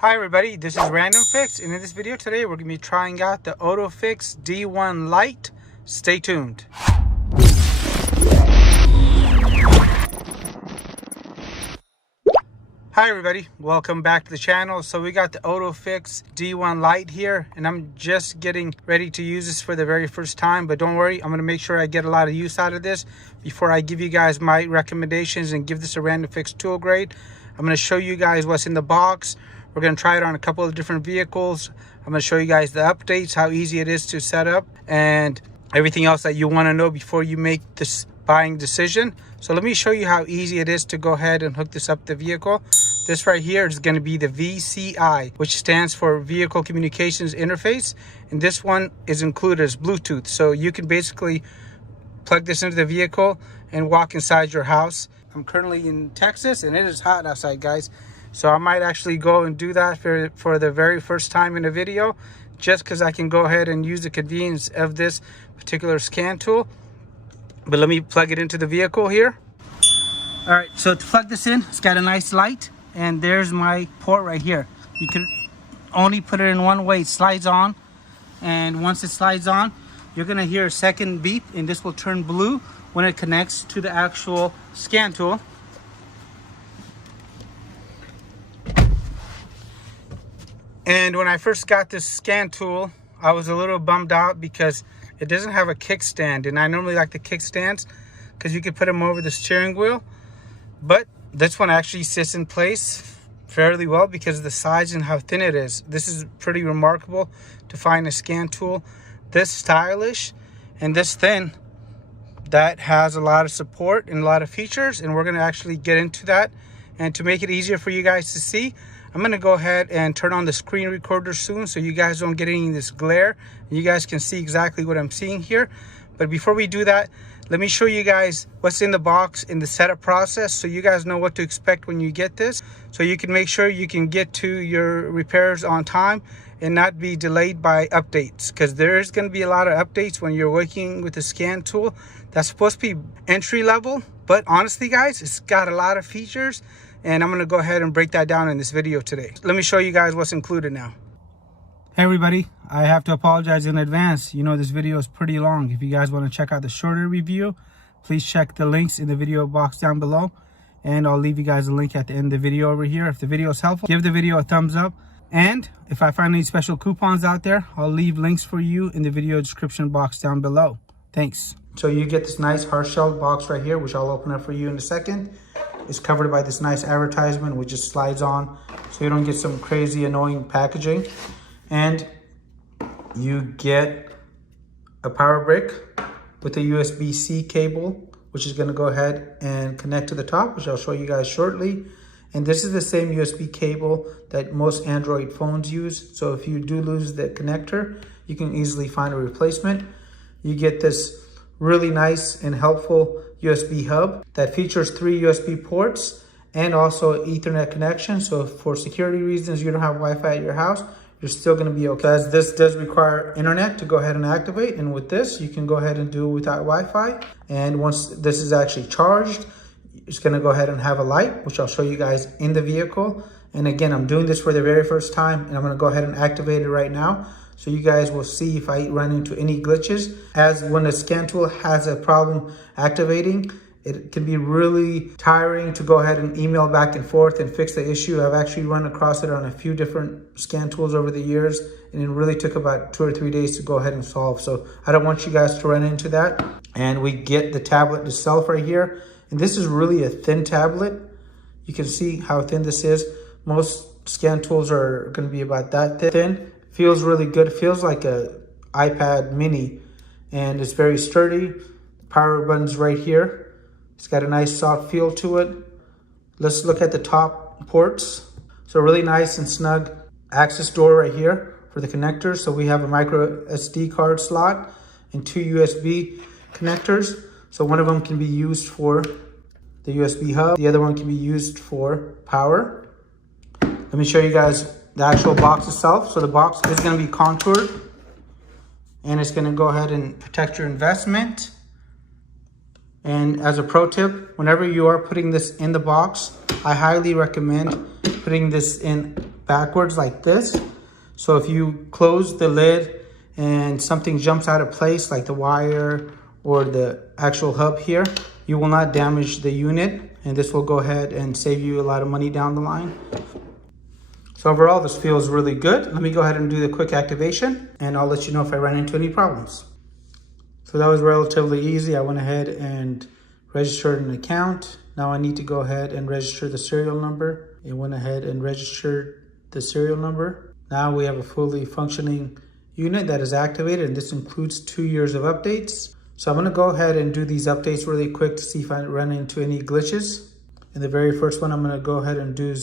Hi everybody, this is Random Fix, and in this video today we're going to be trying out the OTOFIX D1 Lite. Stay tuned. Hi everybody, welcome back to the channel. So we got the OTOFIX D1 Lite here, and I'm just getting ready to use this for the very first time, but don't worry, I'm going to make sure I get a lot of use out of this before I give you guys my recommendations and give this a Random Fix tool grade. I'm going to show you guys what's in the box. We're going to try it on a couple of different vehicles. I'm going to show you guys the updates, how easy it is to set up, and everything else that you want to know before you make this buying decision. So let me show you how easy it is to go ahead and hook this up to the vehicle. This right here is going to be the VCI, which stands for Vehicle Communications Interface. And this one is included as Bluetooth. So you can basically plug this into the vehicle and walk inside your house. I'm currently in Texas and it is hot outside, guys. So I might actually go and do that for the very first time in a video, just because I can go ahead and use the convenience of this particular scan tool. But let me plug it into the vehicle here. All right, so to plug this in, it's got a nice light, and there's my port right here. You can only put it in one way. It slides on, and once it slides on, you're gonna hear a second beep, and this will turn blue when it connects to the actual scan tool. And when I first got this scan tool, I was a little bummed out because it doesn't have a kickstand. And I normally like the kickstands because you can put them over the steering wheel. But this one actually sits in place fairly well because of the size and how thin it is. This is pretty remarkable to find a scan tool this stylish and this thin that has a lot of support and a lot of features. And we're going to actually get into that. And to make it easier for you guys to see, I'm going to go ahead and turn on the screen recorder soon so you guys don't get any of this glare. You guys can see exactly what I'm seeing here. But before we do that, let me show you guys what's in the box in the setup process so you guys know what to expect when you get this. So you can make sure you can get to your repairs on time and not be delayed by updates. Because there's going to be a lot of updates when you're working with the scan tool. That's supposed to be entry level. But honestly, guys, it's got a lot of features. And I'm going to go ahead and break that down in this video today. Let me show you guys what's included now. Hey everybody, I have to apologize in advance. You know, this video is pretty long. If you guys want to check out the shorter review, please check the links in the video box down below. And I'll leave you guys a link at the end of the video over here. If the video is helpful, give the video a thumbs up. And if I find any special coupons out there, I'll leave links for you in the video description box down below. Thanks. So you get this nice hard-shelled box right here, which I'll open up for you in a second. It's covered by this nice advertisement, which just slides on so you don't get some crazy annoying packaging. And you get a power brick with a USB-C cable, which is going to go ahead and connect to the top, which I'll show you guys shortly. And this is the same USB cable that most Android phones use. So if you do lose the connector, you can easily find a replacement. You get this really nice and helpful USB hub that features 3 USB ports and also Ethernet connection. So for security reasons, you don't have Wi-Fi at your house, you're still going to be okay. As this does require internet to go ahead and activate, and with this, you can go ahead and do it without Wi-Fi. And once this is actually charged, it's going to go ahead and have a light, which I'll show you guys in the vehicle. And again, I'm doing this for the very first time, and I'm going to go ahead and activate it right now. So you guys will see if I run into any glitches. As when the scan tool has a problem activating, it can be really tiring to go ahead and email back and forth and fix the issue. I've actually run across it on a few different scan tools over the years, and it really took about 2 or 3 days to go ahead and solve. So I don't want you guys to run into that. And we get the tablet itself right here. And this is really a thin tablet. You can see how thin this is. Most scan tools are going to be about that thin. Feels really good. It feels like a iPad mini, and it's very sturdy. The power button's right here. It's got a nice soft feel to it. Let's look at the top ports. So really nice and snug access door right here for the connectors. So we have a micro SD card slot and 2 USB connectors. So one of them can be used for the USB hub. The other one can be used for power. Let me show you guys the actual box itself. So the box is going to be contoured, and it's going to go ahead and protect your investment. And as a pro tip, whenever you are putting this in the box, I highly recommend putting this in backwards like this. So if you close the lid and something jumps out of place, like the wire or the actual hub here, you will not damage the unit, and this will go ahead and save you a lot of money down the line. So overall, this feels really good. Let me go ahead and do the quick activation, and I'll let you know if I run into any problems. So that was relatively easy. I went ahead and registered an account. Now I need to go ahead and register the serial number. I went ahead and registered the serial number. Now we have a fully functioning unit that is activated, and this includes 2 years of updates. So I'm gonna go ahead and do these updates really quick to see if I run into any glitches. And the very first one I'm gonna go ahead and do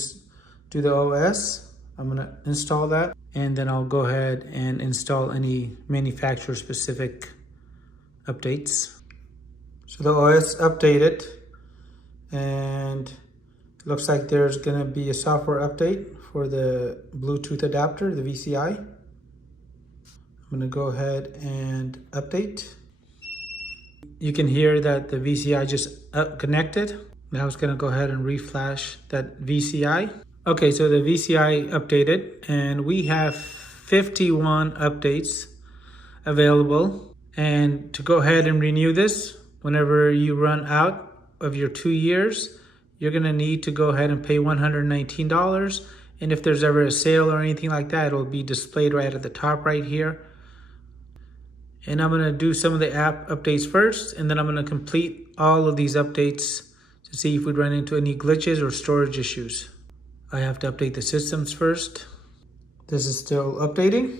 the OS. I'm gonna install that, and then I'll go ahead and install any manufacturer specific updates. So the OS updated, and it looks like there's gonna be a software update for the Bluetooth adapter, the VCI. I'm gonna go ahead and update. You can hear that the VCI just connected. Now it's gonna go ahead and reflash that VCI. Okay, so the VCI updated, and we have 51 updates available. And to go ahead and renew this, whenever you run out of your 2 years, you're gonna need to go ahead and pay $119. And if there's ever a sale or anything like that, it'll be displayed right at the top right here. And I'm gonna do some of the app updates first, and then I'm gonna complete all of these updates to see if we run into any glitches or storage issues. I have to update the systems first. This is still updating.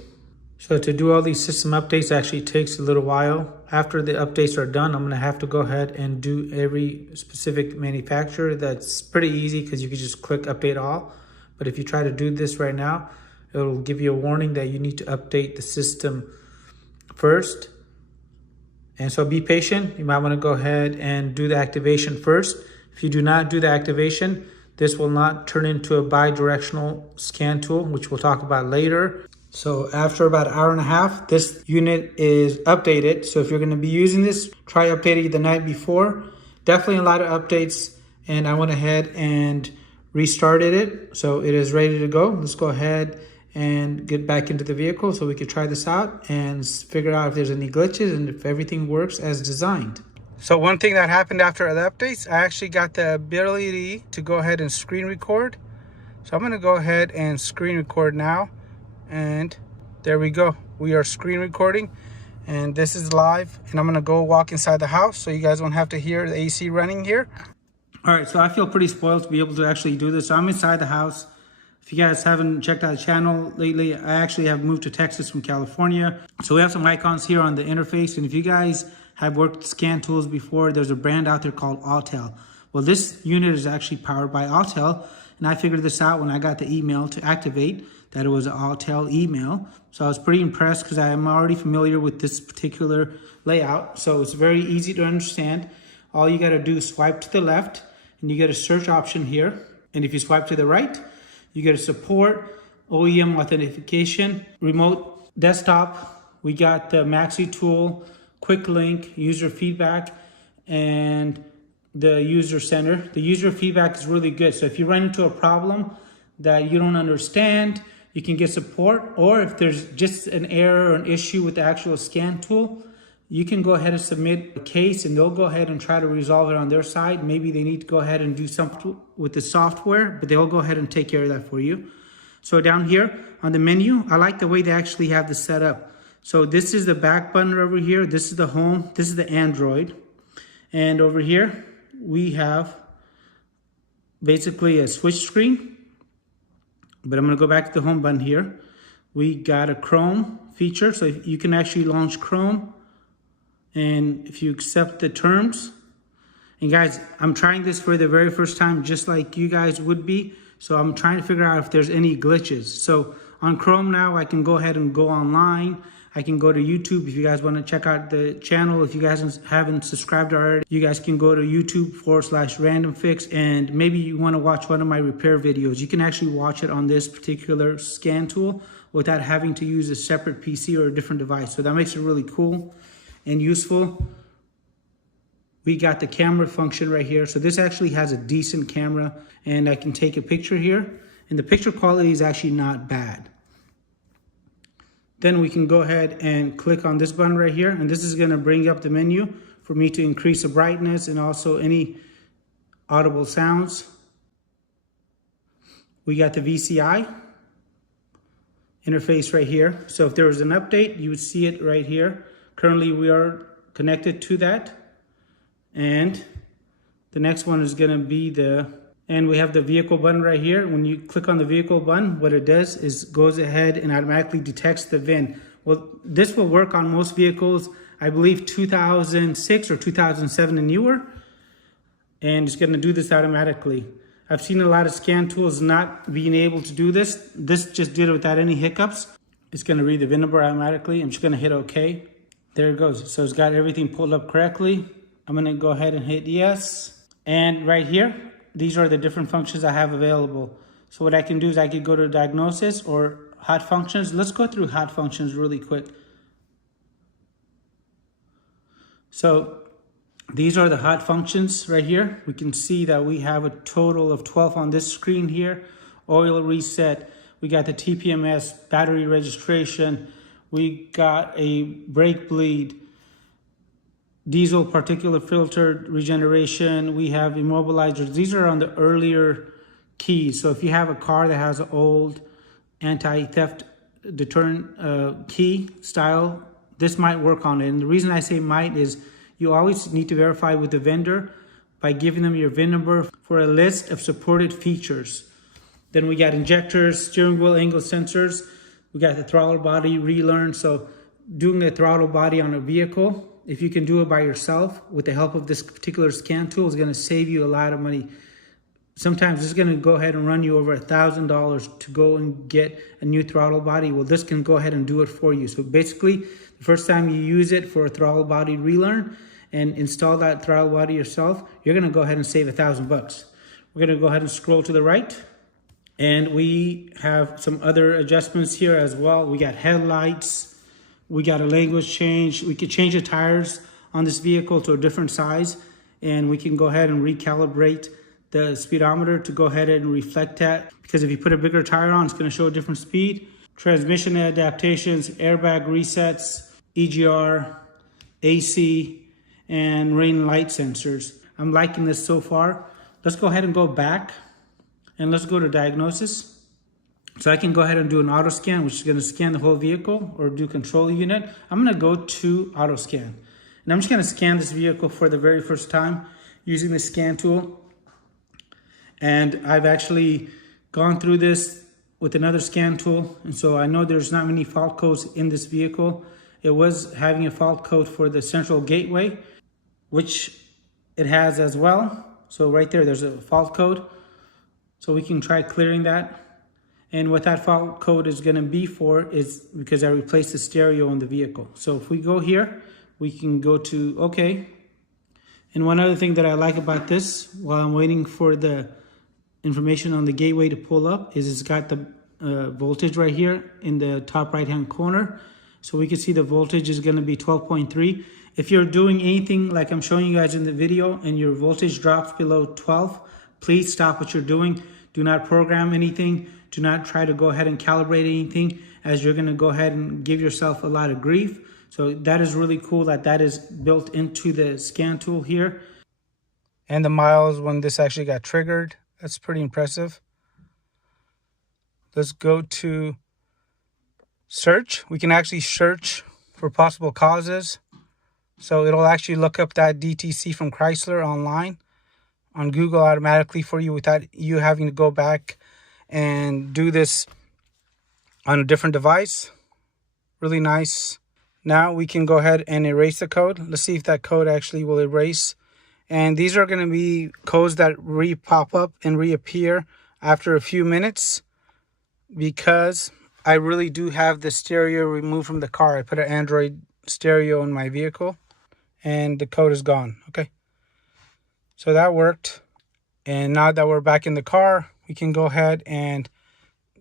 So to do all these system updates actually takes a little while. After the updates are done, I'm gonna have to go ahead and do every specific manufacturer. That's pretty easy because you can just click update all. But if you try to do this right now, it'll give you a warning that you need to update the system first. And so be patient. You might wanna go ahead and do the activation first. If you do not do the activation, this will not turn into a bi-directional scan tool, which we'll talk about later. So after about an hour and a half, this unit is updated. So if you're gonna be using this, try updating it the night before. Definitely a lot of updates, and I went ahead and restarted it. So it is ready to go. Let's go ahead and get back into the vehicle so we can try this out and figure out if there's any glitches and if everything works as designed. So one thing that happened after the updates, I actually got the ability to go ahead and screen record. So I'm gonna go ahead and screen record now. And there we go. We are screen recording, and this is live. And I'm gonna go walk inside the house so you guys won't have to hear the AC running here. All right, so I feel pretty spoiled to be able to actually do this. So I'm inside the house. If you guys haven't checked out the channel lately, I actually have moved to Texas from California. So we have some icons here on the interface. And if you guys have worked with scan tools before, there's a brand out there called Autel. Well, this unit is actually powered by Autel. And I figured this out when I got the email to activate that it was an Autel email. So I was pretty impressed because I am already familiar with this particular layout. So it's very easy to understand. All you gotta do is swipe to the left, and you get a search option here. And if you swipe to the right, you get a support, OEM authentication, remote desktop. We got the Maxi tool, quick link, user feedback, and the user center. The user feedback is really good. So if you run into a problem that you don't understand, you can get support. Or if there's just an error or an issue with the actual scan tool, you can go ahead and submit a case, and they'll go ahead and try to resolve it on their side. Maybe they need to go ahead and do something with the software, but they'll go ahead and take care of that for you. So down here on the menu, I like the way they actually have this set up. So this is the back button over here. This is the home. This is the Android. And over here, we have basically a switch screen. But I'm gonna go back to the home button here. We got a Chrome feature, so you can actually launch Chrome. And if you accept the terms, and guys, I'm trying this for the very first time, just like you guys would be. So I'm trying to figure out if there's any glitches. So on Chrome now, I can go ahead and go online. I can go to YouTube if you guys want to check out the channel. If you guys haven't subscribed already, you guys can go to YouTube/randomfix, and maybe you want to watch one of my repair videos. You can actually watch it on this particular scan tool without having to use a separate PC or a different device. So that makes it really cool and useful. We got the camera function right here. So this actually has a decent camera, and I can take a picture here, and the picture quality is actually not bad. Then we can go ahead and click on this button right here, and this is going to bring up the menu for me to increase the brightness and also any audible sounds. We got the VCI interface right here. So if there was an update, you would see it right here. Currently we are connected to that. And the next one is going to be and we have the vehicle button right here. When you click on the vehicle button, what it does is goes ahead and automatically detects the VIN. Well, this will work on most vehicles, I believe 2006 or 2007 and newer. And it's going to do this automatically. I've seen a lot of scan tools not being able to do this. This just did it without any hiccups. It's going to read the VIN number automatically. I'm just going to hit OK. There it goes. So it's got everything pulled up correctly. I'm going to go ahead and hit yes. And right here, these are the different functions I have available. So what I can do is I could go to diagnosis or hot functions. Let's go through hot functions really quick. So these are the hot functions right here. We can see that we have a total of 12 on this screen here. Oil reset. We got the TPMS, battery registration. We got a brake bleed, diesel particulate filter regeneration. We have immobilizers. These are on the earlier keys. So if you have a car that has an old anti-theft deterrent key style, this might work on it. And the reason I say might is you always need to verify with the vendor by giving them your VIN number for a list of supported features. Then we got injectors, steering wheel angle sensors. We got the throttle body relearn. So doing the throttle body on a vehicle, if you can do it by yourself with the help of this particular scan tool, is going to save you a lot of money. Sometimes it's going to go ahead and run you over $1,000 to go and get a new throttle body. Well, this can go ahead and do it for you. So basically, the first time you use it for a throttle body relearn and install that throttle body yourself, you're going to go ahead and save $1,000. We're going to go ahead and scroll to the right. And we have some other adjustments here as well. We got headlights. We got a language change. We could change the tires on this vehicle to a different size. And we can go ahead and recalibrate the speedometer to go ahead and reflect that. Because if you put a bigger tire on, it's going to show a different speed. Transmission adaptations, airbag resets, EGR, AC, and rain light sensors. I'm liking this so far. Let's go ahead and go back. And let's go to diagnosis. So I can go ahead and do an auto scan, which is going to scan the whole vehicle, or do control unit. I'm going to go to auto scan. And I'm just going to scan this vehicle for the very first time using the scan tool. And I've actually gone through this with another scan tool. And so I know there's not many fault codes in this vehicle. It was having a fault code for the central gateway, which it has as well. So right there, there's a fault code. So we can try clearing that. And what that fault code is going to be for is because I replaced the stereo in the vehicle. So if we go here, we can go to OK. And one other thing that I like about this, while I'm waiting for the information on the gateway to pull up, is it's got the voltage right here in the top right hand corner. So we can see the voltage is going to be 12.3. If you're doing anything like I'm showing you guys in the video and your voltage drops below 12, please stop what you're doing. Do not program anything. Do not try to go ahead and calibrate anything, as you're going to go ahead and give yourself a lot of grief. So that is really cool that that is built into the scan tool here. And the miles when this actually got triggered. That's pretty impressive. Let's go to search. We can actually search for possible causes. So it'll actually look up that DTC from Chrysler online on Google automatically for you without you having to go back and do this on a different device. Really nice. Now we can go ahead and erase the code. Let's see if that code actually will erase. And these are going to be codes that pop up and reappear after a few minutes, because I really do have the stereo removed from the car. I put an Android stereo in my vehicle and the code is gone. Okay. So that worked. And now that we're back in the car, we can go ahead and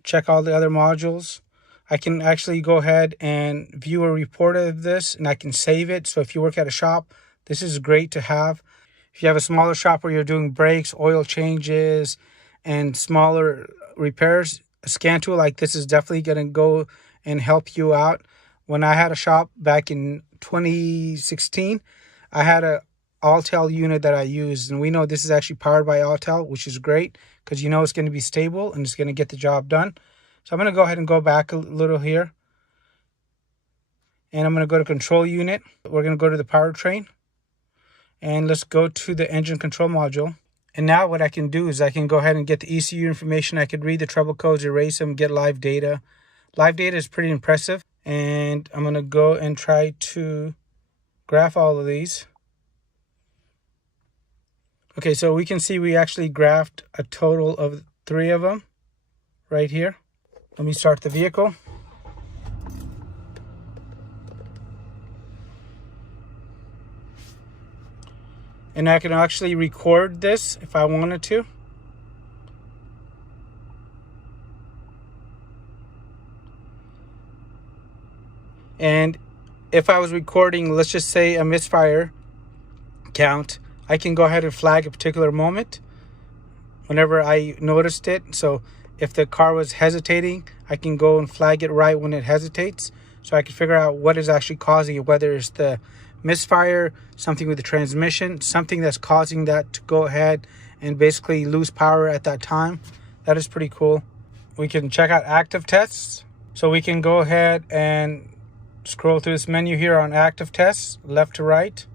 check all the other modules. I can actually go ahead and view a report of this, and I can save it. So if you work at a shop, this is great to have. If you have a smaller shop where you're doing brakes, oil changes, and smaller repairs, a scan tool like this is definitely going to go and help you out. When I had a shop back in 2016, I had a Autel unit that I used, and we know this is actually powered by Autel, which is great because you know it's going to be stable and it's going to get the job done. So I'm going to go ahead and go back a little here, and I'm going to go to control unit. We're going to go to the powertrain, and let's go to the engine control module. And now what I can do is I can go ahead and get the ECU information. I could read the trouble codes, erase them, get live data. Live data is pretty impressive. And I'm going to go and try to graph all of these. Okay, so we can see we actually graphed a total of 3 of them right here. Let me start the vehicle. And I can actually record this if I wanted to. And if I was recording, let's just say a misfire count, I can go ahead and flag a particular moment whenever I noticed it. So if the car was hesitating, I can go and flag it right when it hesitates. So I can figure out what is actually causing it, whether it's the misfire, something with the transmission, something that's causing that to go ahead and basically lose power at that time. That is pretty cool. We can check out active tests. So we can go ahead and scroll through this menu here on active tests, left to right.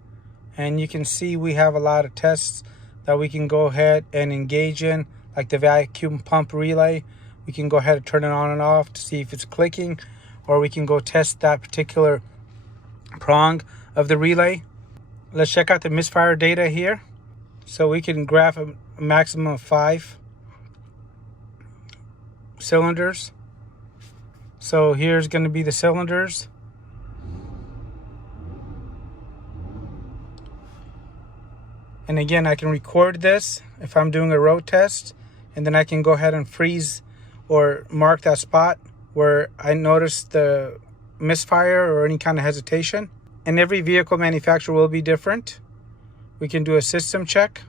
And you can see we have a lot of tests that we can go ahead and engage in, like the vacuum pump relay. We can go ahead and turn it on and off to see if it's clicking, or we can go test that particular prong of the relay. Let's check out the misfire data here. So we can graph a maximum of 5 cylinders. So here's going to be the cylinders. And again, I can record this if I'm doing a road test, and then I can go ahead and freeze or mark that spot where I noticed the misfire or any kind of hesitation. And every vehicle manufacturer will be different. We can do a system check.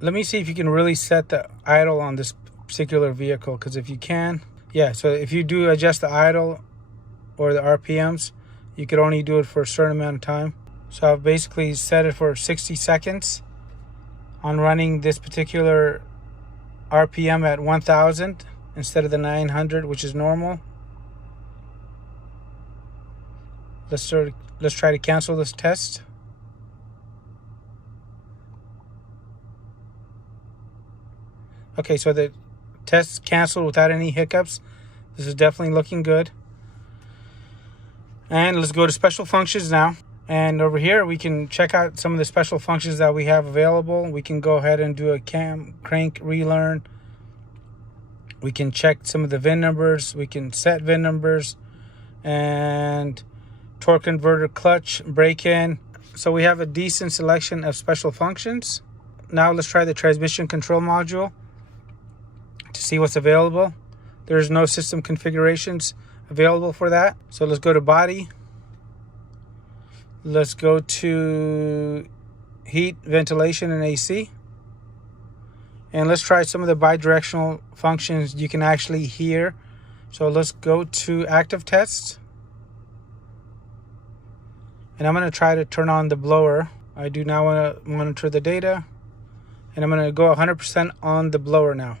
Let me see if you can really set the idle on this particular vehicle, because if you can, yeah, so if you do adjust the idle or the RPMs, you could only do it for a certain amount of time. So I've basically set it for 60 seconds on running this particular RPM at 1000 instead of the 900, which is normal. Let's try to cancel this test. Okay, so the test canceled without any hiccups. This is definitely looking good. And let's go to special functions now. And over here, we can check out some of the special functions that we have available. We can go ahead and do a crank relearn. We can check some of the VIN numbers. We can set VIN numbers and torque converter, clutch, break-in. So we have a decent selection of special functions. Now let's try the transmission control module to see what's available. There's no system configurations available for that. So let's go to body. Let's go to heat, ventilation, and AC. And let's try some of the bi-directional functions you can actually hear. So let's go to active tests. And I'm going to try to turn on the blower. I do now want to monitor the data. And I'm going to go 100% on the blower now.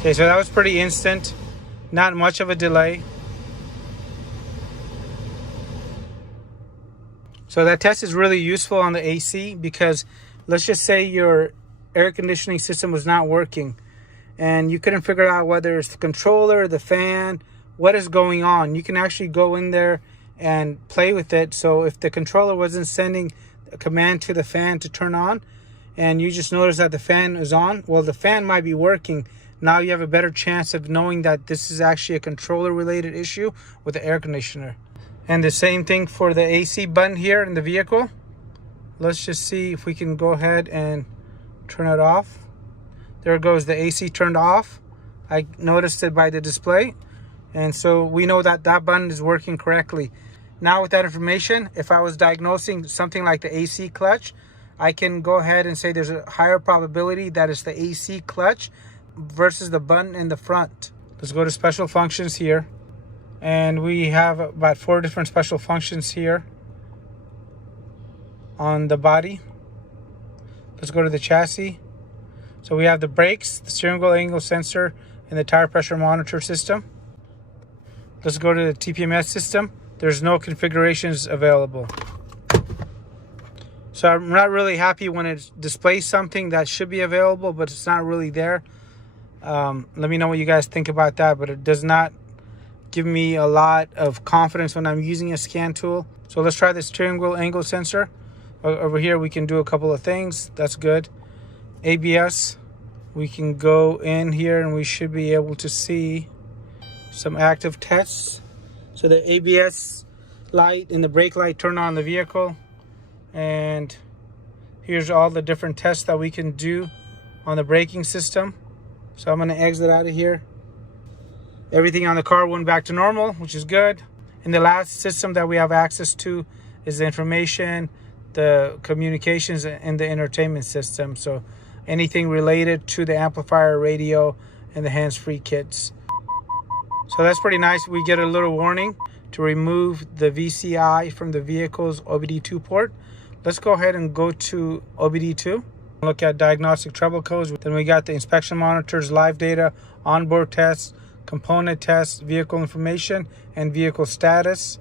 Okay, so that was pretty instant. Not much of a delay. So that test is really useful on the AC, because let's just say your air conditioning system was not working and you couldn't figure out whether it's the controller, the fan, what is going on. You can actually go in there and play with it. So if the controller wasn't sending a command to the fan to turn on, and you just notice that the fan is on, well, the fan might be working. Now you have a better chance of knowing that this is actually a controller related issue with the air conditioner. And the same thing for the AC button here in the vehicle. Let's just see if we can go ahead and turn it off. There it goes, the AC turned off. I noticed it by the display. And so we know that that button is working correctly. Now with that information, if I was diagnosing something like the AC clutch, I can go ahead and say there's a higher probability that it's the AC clutch versus the button in the front. Let's go to special functions here. And we have about 4 different special functions here on the body. Let's go to the chassis. So we have the brakes, the steering wheel angle sensor, and the tire pressure monitor system. Let's go to the TPMS system. There's no configurations available. So I'm not really happy when it displays something that should be available, but it's not really there. Let me know what you guys think about that, but it does not give me a lot of confidence when I'm using a scan tool. So let's try the steering wheel angle sensor. Over here, we can do a couple of things. That's good. ABS, we can go in here and we should be able to see some active tests. So the ABS light and the brake light turn on the vehicle. And here's all the different tests that we can do on the braking system. So I'm going to exit out of here. Everything on the car went back to normal, which is good. And the last system that we have access to is the information, the communications, and the entertainment system. So anything related to the amplifier, radio, and the hands-free kits. So that's pretty nice. We get a little warning to remove the VCI from the vehicle's OBD2 port. Let's go ahead and go to OBD2. Look at diagnostic trouble codes. Then we got the inspection monitors, live data, onboard tests, component tests, vehicle information, and vehicle status.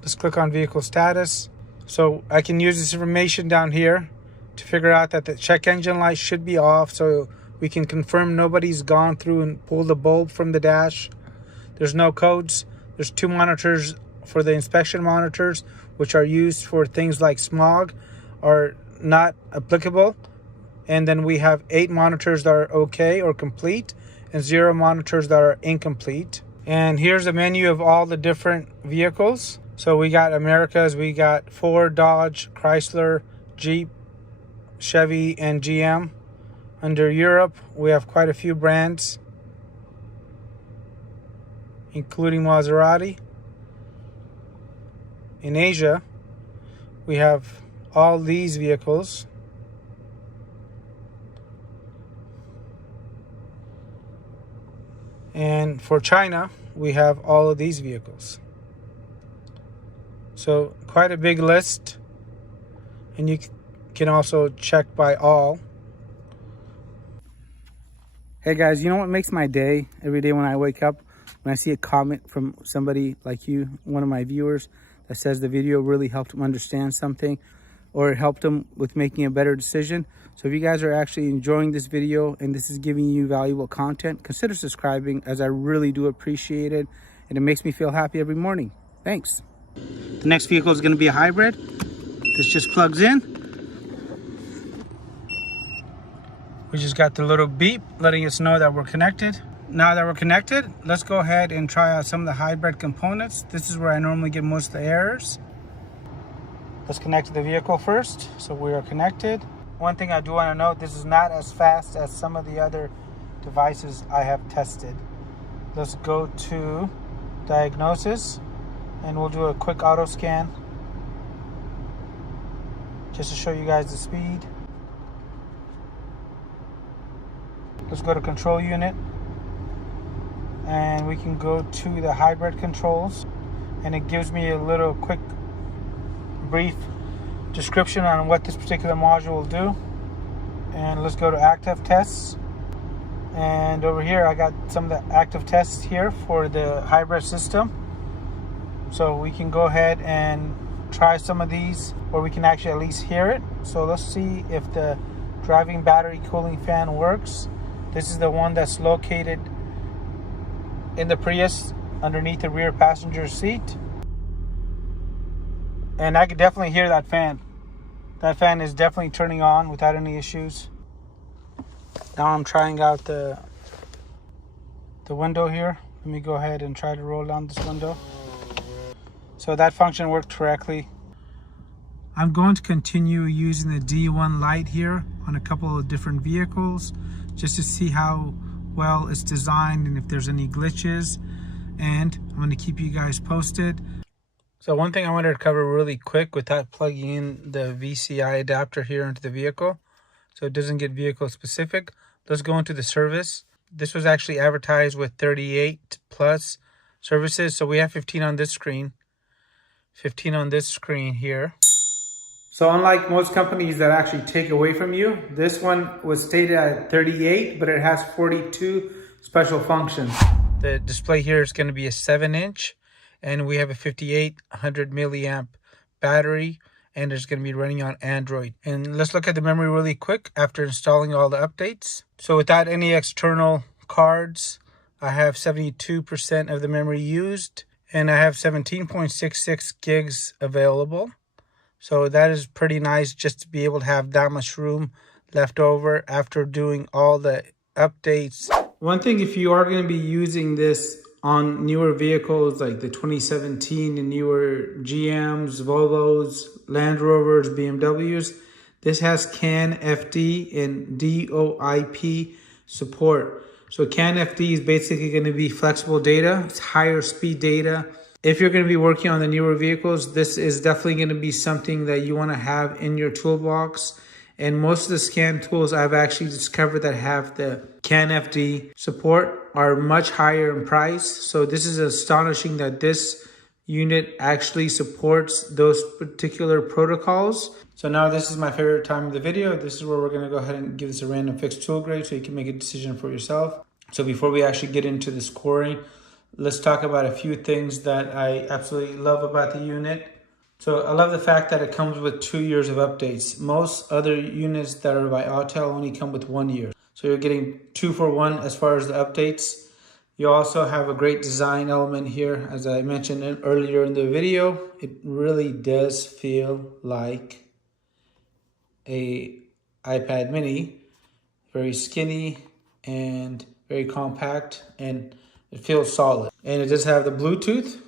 Let's click on vehicle status. So I can use this information down here to figure out that the check engine light should be off, so we can confirm nobody's gone through and pulled the bulb from the dash. There's no codes. There's 2 monitors for the inspection monitors, which are used for things like smog, are not applicable. And then we have 8 monitors that are okay or complete, and 0 monitors that are incomplete. And here's a menu of all the different vehicles. So we got Americas, we got Ford, Dodge, Chrysler, Jeep, Chevy, and GM. Under Europe, we have quite a few brands, including Maserati. In Asia, we have all these vehicles. And for China, we have all of these vehicles. So quite a big list. And you can also check by all. Hey guys, you know what makes my day every day when I wake up? When I see a comment from somebody like you, one of my viewers, that says the video really helped them understand something or it helped them with making a better decision. So if you guys are actually enjoying this video and this is giving you valuable content, consider subscribing, as I really do appreciate it. And it makes me feel happy every morning. Thanks. The next vehicle is going to be a hybrid. This just plugs in. We just got the little beep letting us know that we're connected. Now that we're connected, let's go ahead and try out some of the hybrid components. This is where I normally get most of the errors. Let's connect to the vehicle first. So we are connected. One thing I do want to note, this is not as fast as some of the other devices I have tested. Let's go to diagnosis and we'll do a quick auto scan just to show you guys the speed. Let's go to control unit and we can go to the hybrid controls, and it gives me a little quick brief description on what this particular module will do. And let's go to active tests, and over here I got some of the active tests here for the hybrid system. So we can go ahead and try some of these where we can actually at least hear it. So let's see if the driving battery cooling fan works. This is the one that's located in the Prius underneath the rear passenger seat. And I could definitely hear that fan. That fan is definitely turning on without any issues. Now I'm trying out the window here. Let me go ahead and try to roll down this window. So that function worked correctly. I'm going to continue using the D1 Lite here on a couple of different vehicles just to see how well it's designed and if there's any glitches. and I'm going to keep you guys posted. So one thing I wanted to cover really quick without plugging in the VCI adapter here into the vehicle, so it doesn't get vehicle specific. Let's go into the service. This was actually advertised with 38 plus services. So we have 15 on this screen, 15 on this screen here. So unlike most companies that actually take away from you, this one was stated at 38, but it has 42 special functions. The display here is going to be a 7-inch, and we have a 5800 milliamp battery, and it's going to be running on Android. And let's look at the memory really quick after installing all the updates. So without any external cards, I have 72% of the memory used, and I have 17.66 gigs available. So that is pretty nice just to be able to have that much room left over after doing all the updates. One thing, if you are going to be using this on newer vehicles like the 2017 and newer GMs, Volvos, Land Rovers, BMWs, this has CAN FD and DOIP support. So CAN FD is basically going to be flexible data. It's higher speed data. If you're going to be working on the newer vehicles, this is definitely going to be something that you want to have in your toolbox. And most of the scan tools I've actually discovered that have the CAN FD support are much higher in price. So this is astonishing that this unit actually supports those particular protocols. So now this is my favorite time of the video. This is where we're going to go ahead and give this a random fixed tool grade so you can make a decision for yourself. So before we actually get into the scoring, let's talk about a few things that I absolutely love about the unit. So I love the fact that it comes with 2 years of updates. Most other units that are by Autel only come with 1 year. So you're getting 2 for 1 as far as the updates. You also have a great design element here. As I mentioned earlier in the video, it really does feel like a iPad mini. Very skinny and very compact, and it feels solid. And it does have the Bluetooth,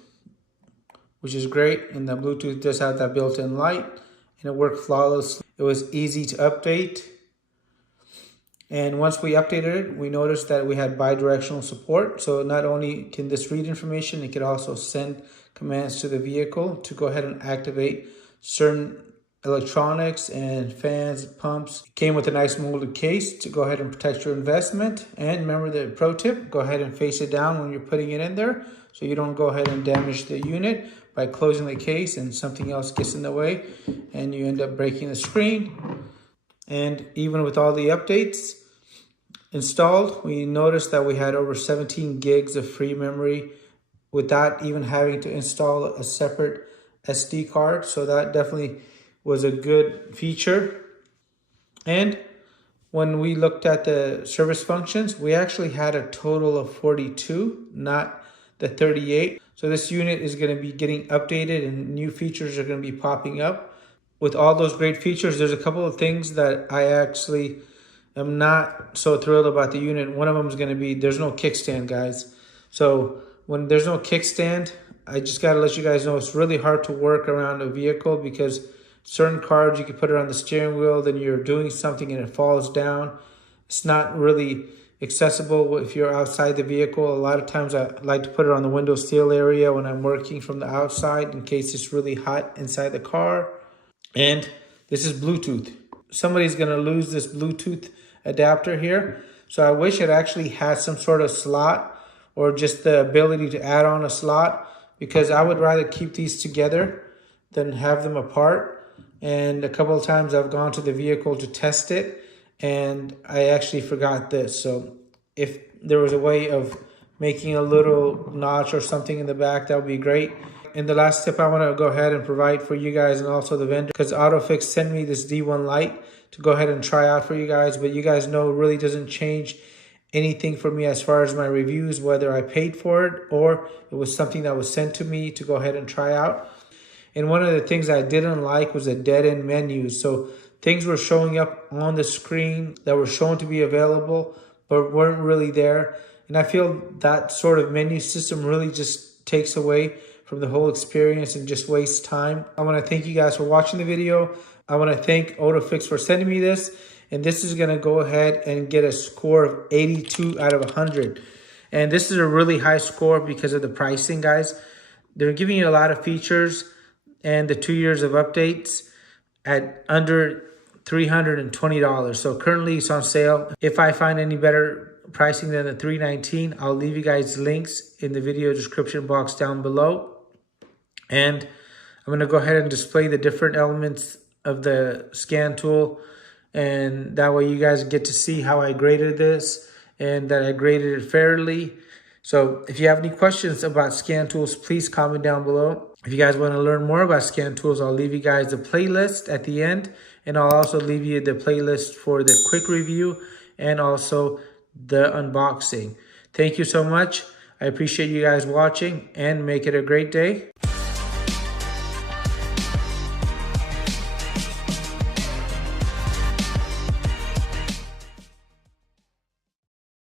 which is great. And the Bluetooth does have that built-in light, and it worked flawlessly. It was easy to update. And once we updated it, we noticed that we had bi-directional support. So not only can this read information, it could also send commands to the vehicle to go ahead and activate certain electronics and fans, pumps. It came with a nice molded case to go ahead and protect your investment. And remember the pro tip, go ahead and face it down when you're putting it in there, so you don't go ahead and damage the unit by closing the case and something else gets in the way and you end up breaking the screen. And even with all the updates installed, we noticed that we had over 17 gigs of free memory without even having to install a separate SD card. So that definitely was a good feature. And when we looked at the service functions, we actually had a total of 42, not the 38. So this unit is going to be getting updated and new features are going to be popping up. With all those great features, there's a couple of things that I actually am not so thrilled about the unit. One of them is going to be there's no kickstand, guys. So when there's no kickstand, I just got to let you guys know it's really hard to work around a vehicle, because certain cars you can put it on the steering wheel, then you're doing something and it falls down. It's not really accessible if you're outside the vehicle. A lot of times I like to put it on the window sill area when I'm working from the outside in case it's really hot inside the car. And this is Bluetooth. Somebody's going to lose this Bluetooth adapter here. So I wish it actually had some sort of slot or just the ability to add on a slot, because I would rather keep these together than have them apart. And a couple of times I've gone to the vehicle to test it and I actually forgot this. So if there was a way of making a little notch or something in the back, that would be great. And the last tip I want to go ahead and provide for you guys and also the vendor, because OTOFIX sent me this D1 Lite to go ahead and try out for you guys. But you guys know it really doesn't change anything for me as far as my reviews, whether I paid for it or it was something that was sent to me to go ahead and try out. And one of the things I didn't like was the dead-end menus. So things were showing up on the screen that were shown to be available, but weren't really there. And I feel that sort of menu system really just takes away from the whole experience and just wastes time. I want to thank you guys for watching the video. I want to thank OTOFIX for sending me this. And this is going to go ahead and get a score of 82 out of 100. And this is a really high score because of the pricing, guys. They're giving you a lot of features and the 2 years of updates at under $320. So currently it's on sale. If I find any better pricing than the $319, I'll leave you guys links in the video description box down below. And I'm going to go ahead and display the different elements of the scan tool. And that way you guys get to see how I graded this and that I graded it fairly. So if you have any questions about scan tools, please comment down below. If you guys want to learn more about scan tools, I'll leave you guys the playlist at the end. And I'll also leave you the playlist for the quick review and also the unboxing. Thank you so much. I appreciate you guys watching and make it a great day.